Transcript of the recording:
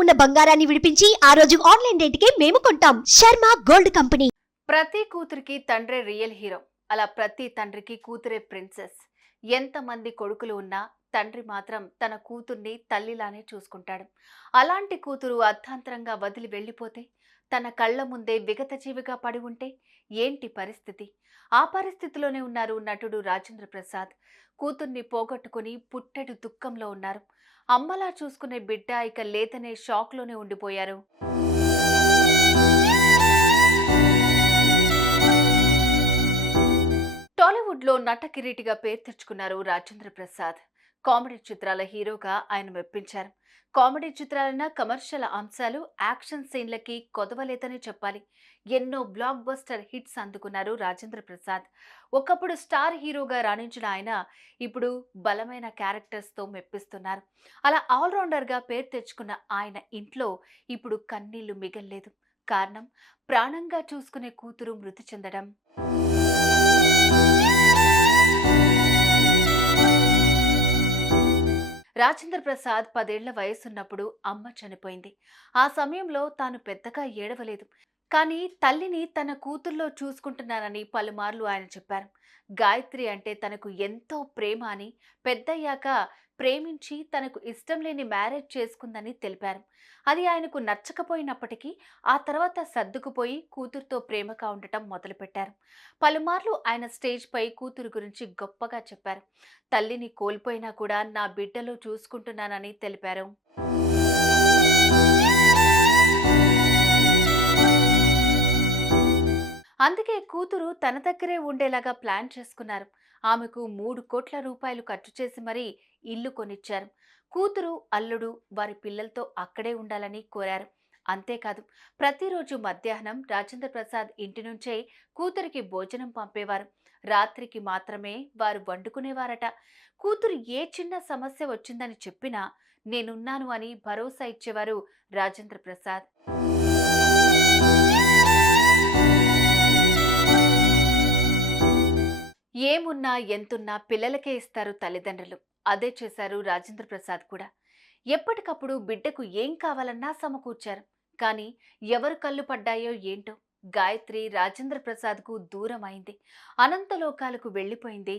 ఉన్న బంగారాన్ని విడిపించి ఆ రోజు ఆన్లైన్ రేటుకే మేము కొంటాం. Sharma gold company. ప్రతి కూతురికి తండ్రే రియల్ హీరో. అలా ప్రతి తండ్రికి కూతురే ప్రిన్సెస్. ఎంతమంది కొడుకులు ఉన్నా తండ్రి మాత్రం తన కూతుర్ని తల్లిలానే చూసుకుంటాడు. అలాంటి కూతురు అర్థాంతరంగా వదిలి వెళ్ళిపోతే, తన కళ్ళ ముందే విగతజీవిగా పడి ఉంటే ఏంటి పరిస్థితి? ఆ పరిస్థితిలోనే ఉన్నారు నటుడు రాజేంద్ర ప్రసాద్. కూతుర్ని పోగొట్టుకుని పుట్టెడు దుఃఖంలో ఉన్నారు. అమ్మలా చూసుకునే బిడ్డ ఇక లేదనే షాక్లోనే ఉండిపోయారు. టాలీవుడ్లో నట కిరీటిగా పేరు తెచ్చుకున్నారు రాజేంద్ర ప్రసాద్. కామెడీ చిత్రాల హీరోగా ఆయన మెప్పించారు. కామెడీ చిత్రాలైన కమర్షియల్ అంశాలు, యాక్షన్ సీన్లకి కొదవలేదని చెప్పాలి. ఎన్నో బ్లాక్ బస్టర్ హిట్స్ అందుకున్నారు రాజేంద్ర ప్రసాద్. ఒకప్పుడు స్టార్ హీరోగా రాణించిన ఆయన ఇప్పుడు బలమైన క్యారెక్టర్స్తో మెప్పిస్తున్నారు. అలా ఆల్రౌండర్గా పేరు తెచ్చుకున్న ఆయన ఇంట్లో ఇప్పుడు కన్నీళ్లు మిగల్లేదు. కారణం, ప్రాణంగా చూసుకునే కూతురు మృతి చెందడం. రాజేంద్ర ప్రసాద్ 10 ఏళ్ల వయసున్నప్పుడు అమ్మ చనిపోయింది. ఆ సమయంలో తాను పెద్దగా ఏడవలేదు. కానీ తల్లిని తన కూతుర్లో చూసుకుంటున్నానని పలుమార్లు ఆయన చెప్పారు. గాయత్రి అంటే తనకు ఎంతో ప్రేమ అని, పెద్దయ్యాక ప్రేమించి తనకు ఇష్టం లేని మ్యారేజ్ చేసుకుందని తెలిపారు. అది ఆయనకు నచ్చకపోయినప్పటికీ ఆ తర్వాత సర్దుకుపోయి కూతురుతో ప్రేమగా ఉండటం మొదలుపెట్టారు. పలుమార్లు ఆయన స్టేజ్పై కూతురు గురించి గొప్పగా చెప్పారు. తల్లిని కోల్పోయినా కూడా నా బిడ్డలో చూసుకుంటున్నానని తెలిపారు. అందుకే కూతురు తన దగ్గరే ఉండేలాగా ప్లాన్ చేసుకున్నారు. ఆమెకు 3 కోట్ల రూపాయలు ఖర్చు చేసి మరీ ఇల్లు కొనిచ్చారు. కూతురు, అల్లుడు వారి పిల్లలతో అక్కడే ఉండాలని కోరారు. అంతేకాదు, ప్రతిరోజు మధ్యాహ్నం రాజేంద్ర ప్రసాద్ ఇంటి నుంచే కూతురికి భోజనం పంపేవారు. రాత్రికి మాత్రమే వారు వండుకునేవారట. కూతురు ఏ చిన్న సమస్య వచ్చిందని చెప్పినా నేనున్నాను అని భరోసా ఇచ్చేవారు రాజేంద్ర ప్రసాద్. ఏమున్నా ఎంతున్నా పిల్లలకే ఇస్తారు తల్లిదండ్రులు. అదే చేశారు రాజేంద్ర ప్రసాద్ కూడా. ఎప్పటికప్పుడు బిడ్డకు ఏం కావాలన్నా సమకూర్చారు. కానీ ఎవరు కళ్ళు పడ్డాయో ఏంటో, గాయత్రి రాజేంద్ర ప్రసాద్కు దూరం అయింది. అనంతలోకాలకు వెళ్ళిపోయింది.